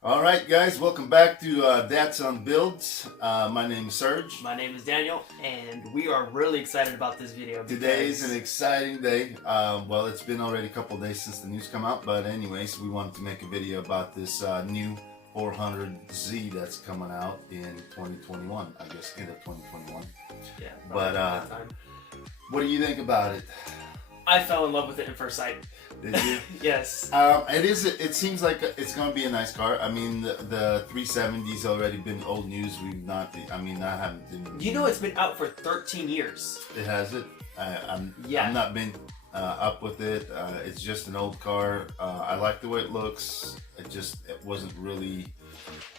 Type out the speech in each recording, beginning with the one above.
All right, guys, welcome back to Dad's on Builds. My name is Serge. My name is Daniel, and we are really excited about this video Today's because an exciting day. Well, it's been already a couple days since the news come out, but anyways, we wanted to make a video about this new 400Z that's coming out in 2021. I guess end of 2021. yeah, But that time. what do you think about it? I fell in love with it at first sight. Did you? Yes. It is. It seems like it's going to be a nice car. I mean, the 370's already been old news. We've not. I mean, I haven't been. You know, it's been out for 13 years. It has it. I'm Yeah. not been up with it. It's just an old car. I like the way it looks. It wasn't really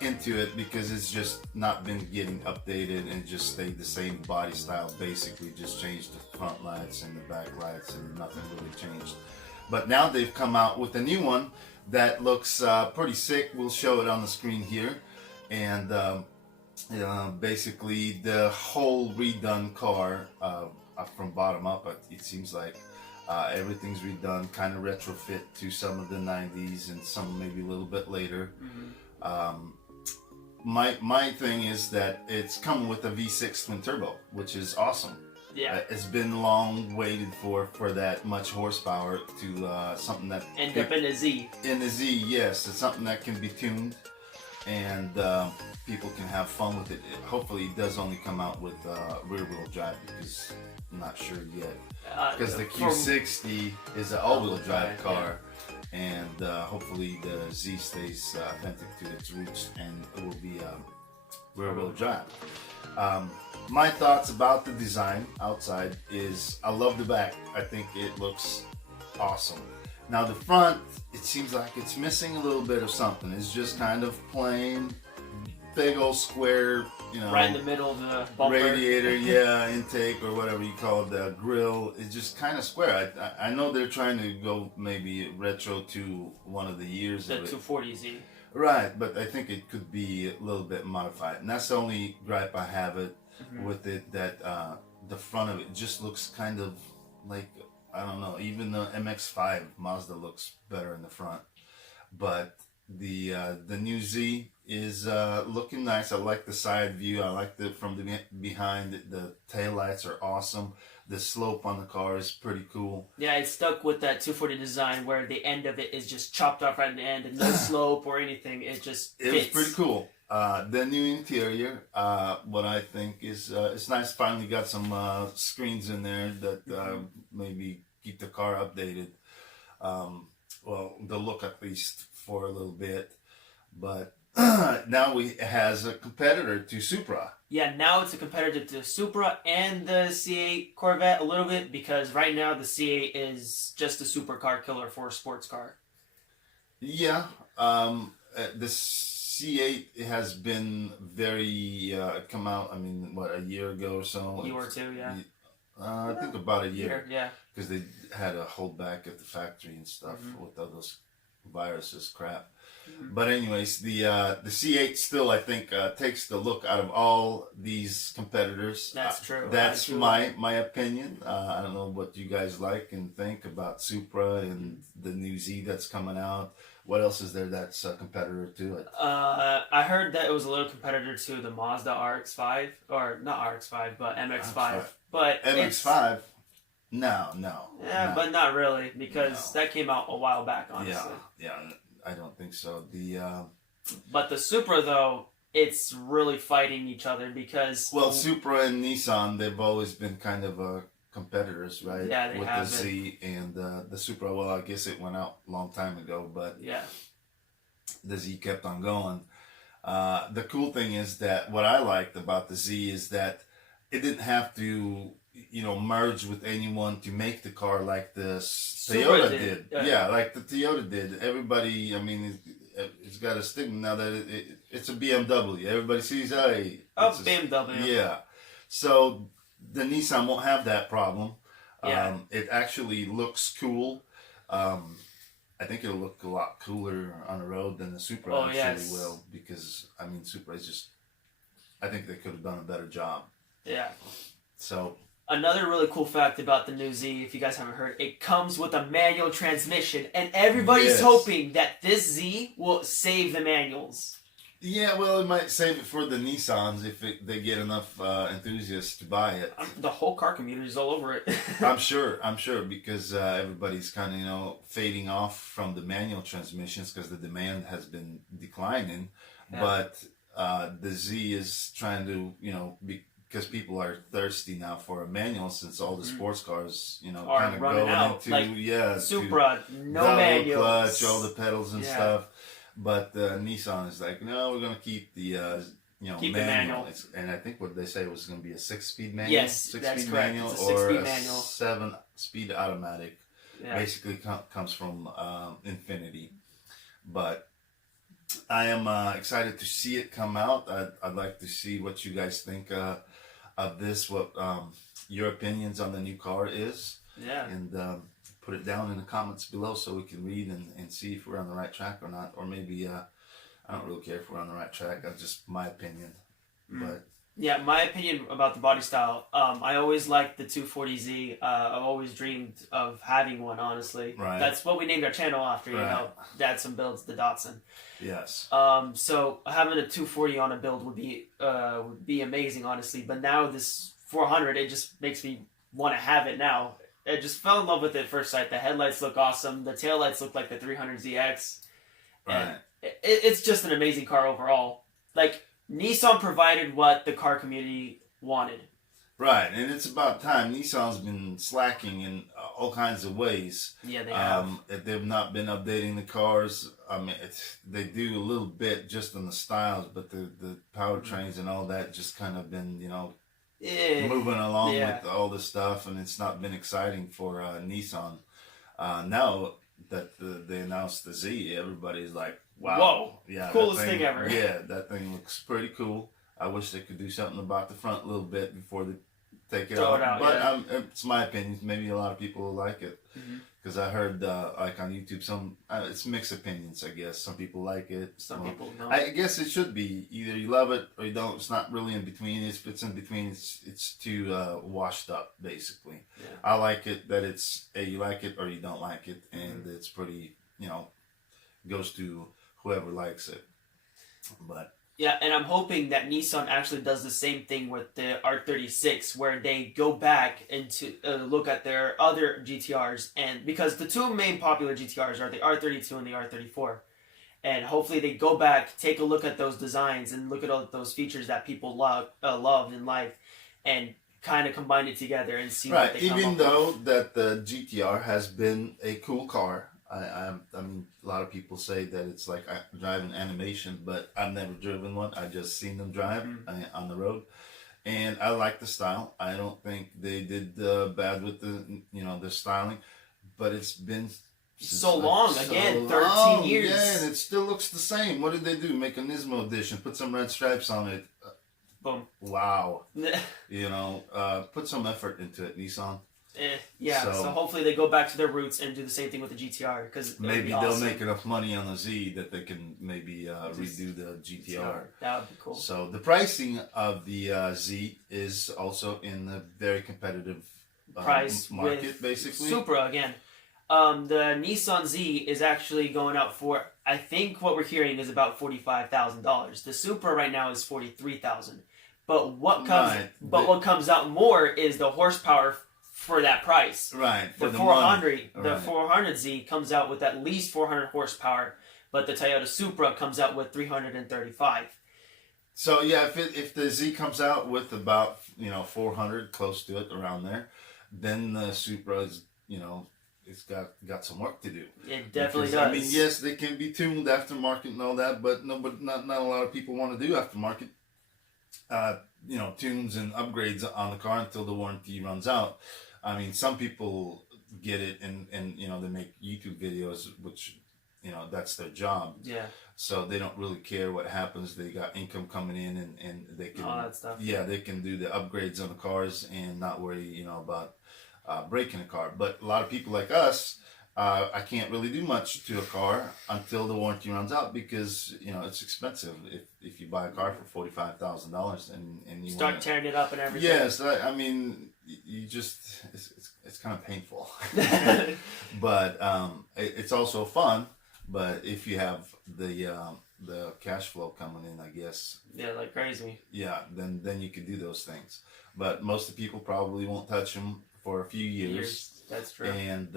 into it because it's just not been getting updated and just stayed the same body style. Basically, just changed the front lights and the back lights, and nothing really changed. But now they've come out with a new one that looks pretty sick. We'll show it on the screen here, and basically the whole redone car from bottom up. It seems like everything's redone, kind of retrofit to some of the 90s and some maybe a little bit later. Mm-hmm. My thing is that it's coming with a V6 twin turbo, which is awesome. Yeah. It's been long waited for that much horsepower to something that End up in a Z. in the Z. Yes, it's something that can be tuned and people can have fun with it. Hopefully, it does only come out with rear-wheel drive because I'm not sure yet. Because the Q60 is an all-wheel drive car, and hopefully the Z stays authentic to its roots and it will be rear-wheel drive. My thoughts about the design outside is I love the back. I think it looks awesome. Now the front, it seems like it's missing a little bit of something. It's just kind of plain, big old square, right in the middle of the bumper. radiator, yeah, intake or whatever you call it, the grill. It's just kind of square. I know they're trying to go maybe retro to one of the years The of it. 240Z. Right, but I think it could be a little bit modified, and that's the only gripe I have with it. That the front of it just looks kind of like, I don't know. Even the MX-5 Mazda looks better in the front, but the new Z is looking nice. I like the side view. I like the from the behind. The tail lights are awesome. The slope on the car is pretty cool. Yeah, it stuck with that 240 design where the end of it is just chopped off right at the end and no slope or anything. It just fits. It was pretty cool. The new interior, what I think is it's nice. Finally got some screens in there that maybe keep the car updated. Well, the look at least for a little bit, but now it has a competitor to Supra. Yeah, now it's a competitor to the Supra and the C8 Corvette a little bit because right now the C8 is just a supercar killer for a sports car. Yeah, the C8 has been very come out. I mean, what, a year ago or so? A year or two, yeah. I think about a year. Yeah. Because they had a hold back at the factory and stuff with all those viruses crap. But anyways, the C8 still, I think, takes the look out of all these competitors. That's true. That's my opinion. I don't know what you guys like and think about Supra and the new Z that's coming out. What else is there that's a competitor to it? I heard that it was a little competitor to the Mazda RX-5, or not RX-5, but MX-5. But MX-5. No. Yeah, no. but not really because that came out a while back, honestly. Yeah, I don't think so. But the Supra, though, it's really fighting each other because Supra and Nissan, they've always been kind of competitors, right? Yeah, they with have the Z and the Supra. Well, I guess it went out a long time ago, but yeah, the Z kept on going. The cool thing is that what I liked about the Z is that it didn't have to, merge with anyone to make the car like the Toyota did. Yeah, like the Toyota did. Everybody, I mean, it's got a stigma now that it's a BMW. Everybody sees, hey, BMW. Yeah. So the Nissan won't have that problem. Yeah. It actually looks cool. I think it'll look a lot cooler on the road than the Supra will, because I mean, Supra is just, I think they could have done a better job. Yeah. So Another really cool fact about the new Z, if you guys haven't heard, it comes with a manual transmission, and everybody's Yes. hoping that this Z will save the manuals. Yeah, well, it might save it for the Nissans if they get enough enthusiasts to buy it. The whole car community is all over it. I'm sure, because everybody's kind of fading off from the manual transmissions because the demand has been declining. Yeah. But the Z is trying to because people are thirsty now for a manual since all the sports cars are kind of running going out. into Supra, no double manuals, clutch, all the pedals and stuff. But Nissan is like, no, we're gonna keep the Keep the manual. And I think what they say was going to be a 6-speed manual. Yes, that's six-speed correct. manual It's a or 6-speed a manual. 7-speed automatic. Yeah. Basically comes from Infinity. But I am excited to see it come out. I'd like to see what you guys think of this, what your opinions on the new car is. Yeah. And put it down in the comments below so we can read and see if we're on the right track or not. Or maybe, I don't really care if we're on the right track. That's just my opinion. But yeah, my opinion about the body style. I always liked the 240Z. I've always dreamed of having one, honestly. Right. That's what we named our channel after, you Right. know. Datsun builds the Datsun. yes. So having a 240 on a build would be amazing, honestly. But now this 400, it just makes me want to have it now. I just fell in love with it at first sight. The headlights look awesome. The taillights look like the 300ZX. Right. It's just an amazing car overall. Like, Nissan provided what the car community wanted. Right, and it's about time. Nissan's been slacking in all kinds of ways. Yeah, they have. They've not been updating the cars. I mean, they do a little bit just on the styles, but the powertrains and all that just kind of been, moving along with all the stuff, and it's not been exciting for Nissan. Now that they announced the Z, everybody's like, wow. Whoa, yeah, coolest thing ever. Yeah, that thing looks pretty cool. I wish they could do something about the front a little bit before they take it Throw out. it out, But yeah. it's my opinion. Maybe a lot of people will like it. Because I heard, like on YouTube, it's mixed opinions, I guess. Some people like it. Some people don't. I guess it should be. Either you love it or you don't. It's not really in between. If it's in between, it's too washed up, basically. Yeah. I like it that it's, you like it or you don't like it. And it's pretty, goes to whoever likes it. But Yeah, and I'm hoping that Nissan actually does the same thing with the R36, where they go back and to look at their other GTRs, and because the two main popular GTRs are the R32 and the R34, and hopefully they go back, take a look at those designs, and look at all those features that people loved and liked, and kind of combine it together and see what they come even up though that the GTR has been a cool car. I mean, a lot of people say that it's like driving animation, but I've never driven one. I just seen them drive on the road, and I like the style. I don't think they did bad with the styling, but it's been so long. Again, 13 long. years. Yeah, and it still looks the same. What did they do? Make a Nismo edition, put some red stripes on it. Boom. Wow. Put some effort into it, Nissan. So hopefully they go back to their roots and do the same thing with the GTR, because maybe they'll make enough money on the Z that they can maybe redo the GTR. That would be cool. So the pricing of the Z is also in a very competitive price market, with basically. Supra again. The Nissan Z is actually going out for, I think what we're hearing is about $45,000. The Supra right now is $43,000. But what comes out more is the horsepower for that price. Right. The 400Z comes out with at least 400 horsepower, but the Toyota Supra comes out with 335. So yeah, if the Z comes out with about 400, close to it, around there, then the Supra is it's got some work to do. It definitely does. I mean, yes, they can be tuned aftermarket and all that, but not a lot of people want to do aftermarket. Tunes and upgrades on the car until the warranty runs out. I mean, some people get it and they make YouTube videos, which that's their job. Yeah. So they don't really care what happens. They got income coming in and they can all that stuff. Yeah, they can do the upgrades on the cars and not worry about breaking a car. But a lot of people like us, I can't really do much to a car until the warranty runs out, because it's expensive if you buy a car for $45,000 and you start tearing it up and everything. Yes, I mean, you just it's kind of painful, but it's also fun. But if you have the cash flow coming in, I guess. Yeah, like crazy. Yeah, then you can do those things. But most of the people probably won't touch them for a few years. That's true. And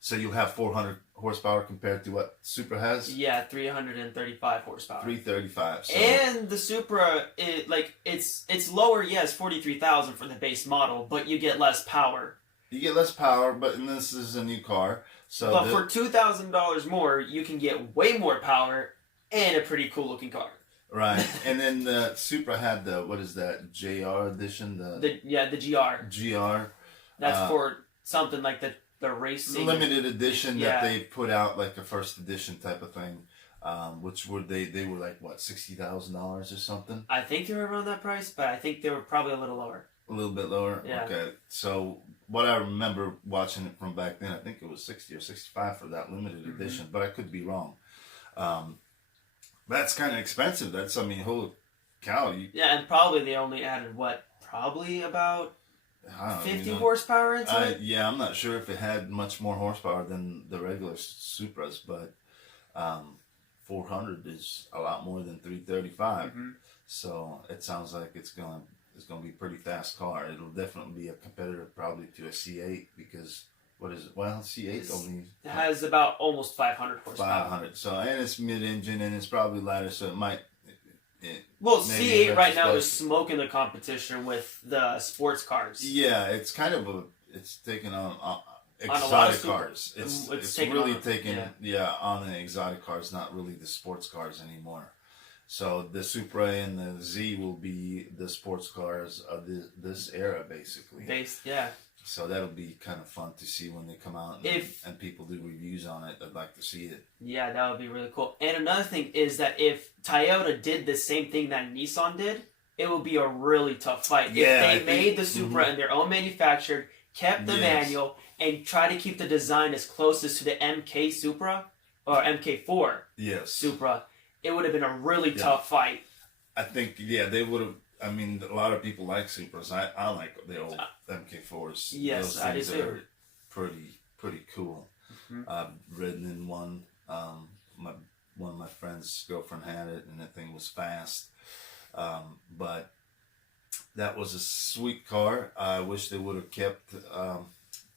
so you'll have 400 horsepower compared to what Supra has. Yeah, 335 horsepower. 335. So. And the Supra, it's lower. Yes, 43,000 for the base model, but you get less power. You get less power, but and this is a new car. So but for $2,000 more, you can get way more power and a pretty cool looking car. Right, and then the Supra had the what is that JR edition? The GR. GR. That's for something like the racing limited edition that they put out, like a first edition type of thing. Which were they were like what, $60,000 or something? I think they were around that price, but I think they were probably a little lower. A little bit lower. Yeah. Okay, so what I remember watching it from back then, I think it was 60 or 65 for that limited edition, but I could be wrong. That's kind of expensive. That's, I mean, holy cow! Yeah, and probably they only added probably about 50 horsepower into it. Yeah, I'm not sure if it had much more horsepower than the regular Supras, but 400 is a lot more than 335. So it sounds like it's going to be a pretty fast car. It'll definitely be a competitor probably to a C8 because what is it? Well, C8 only has about almost 500 horsepower. 500. So and it's mid-engine and it's probably lighter, so it might. Well, C8 right now is smoking the competition with the sports cars. Yeah, it's kind of it's taking on exotic cars. It's really taking on the exotic cars, not really the sports cars anymore. So the Supra and the Z will be the sports cars of this era, basically. So that'll be kind of fun to see when they come out and people do reviews on it. I'd like to see it. Yeah, that would be really cool. And another thing is that if Toyota did the same thing that Nissan did, it would be a really tough fight. Yeah, if they made the Supra in their own manufactured, kept the manual, and try to keep the design as close as to the MK Supra or MK4 Supra, it would have been a really tough fight. I think, they would have. I mean, a lot of people like Supras. I like the old MK4s. Yes, I do too. Pretty cool. I've ridden in one. One of my friend's girlfriend had it, and that thing was fast. But that was a sweet car. I wish they would have kept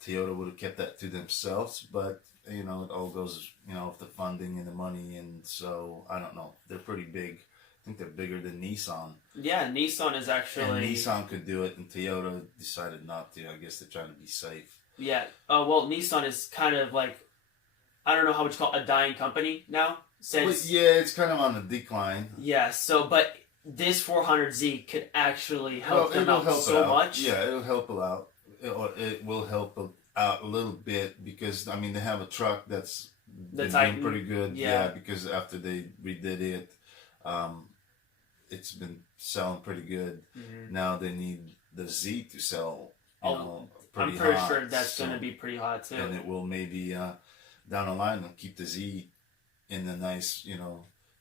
Toyota would have kept that to themselves, but it all goes with the funding and the money, and so I don't know. They're pretty big. I think they're bigger than Nissan. Yeah, Nissan is actually. And Nissan could do it, and Toyota decided not to. I guess they're trying to be safe. Yeah. Well, Nissan is kind of like, I don't know how much call a dying company now. Since it's kind of on the decline. Yeah. So, but this 400Z could actually help them out so much. Yeah, it'll help out. It will help out a little bit because they have a truck that's been doing pretty good. Yeah, because after they redid it. It's been selling pretty good. Now they need the Z to sell. I'm pretty sure that's going to be pretty hot too. And it will maybe down the line they'll keep the Z in the nice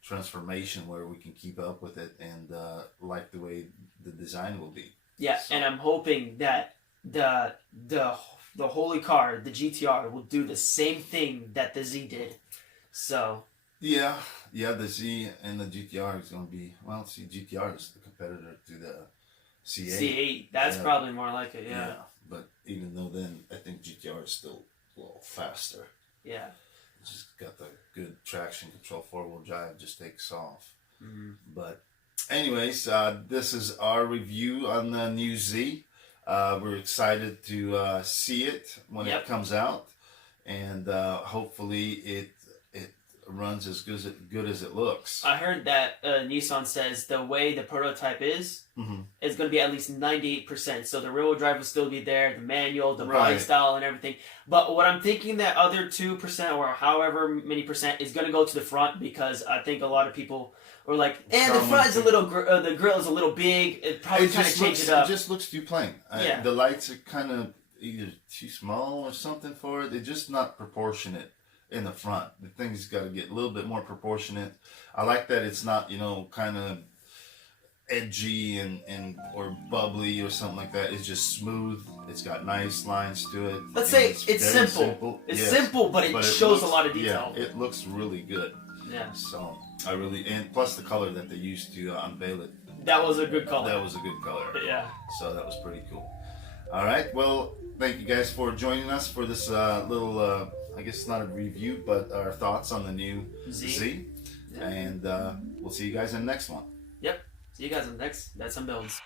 transformation where we can keep up with it and like the way the design will be. Yeah, so. And I'm hoping that the holy car, the GTR, will do the same thing that the Z did. So. Yeah, the Z and the GTR is going to be, GTR is the competitor to the C8. C8, that's probably more like it, yeah. But even though then, I think GTR is still a little faster. Yeah. It's just got the good traction control, four-wheel drive, just takes off. But anyways, this is our review on the new Z. We're excited to see it when it comes out. And hopefully it runs as good as it looks. I heard that Nissan says the way the prototype is going to be at least 98%. So the rear-wheel drive will still be there, the manual, the body style, and everything. But what I'm thinking that other 2% or however many percent is going to go to the front because I think a lot of people were like, the front is a little, the grill is a little big. It probably kind of change it up. It just looks too plain. The lights are kind of either too small or something for it. They're just not proportionate. In the front, the thing's got to get a little bit more proportionate. I like that it's not, kind of edgy and or bubbly or something like that. It's just smooth. It's got nice lines to it. Let's say It's it's very simple. It's yes. simple, but it shows looks, a lot of detail. Yeah, it looks really good. Yeah. So I really, and plus the color that they used to unveil it. That was a good color. That was a good color. Yeah. So that was pretty cool. All right. Well, thank you guys for joining us for this little, I guess it's not a review, but our thoughts on the new Z. Yeah. And we'll see you guys in the next one. Yep. See you guys in the next Bets and Builds.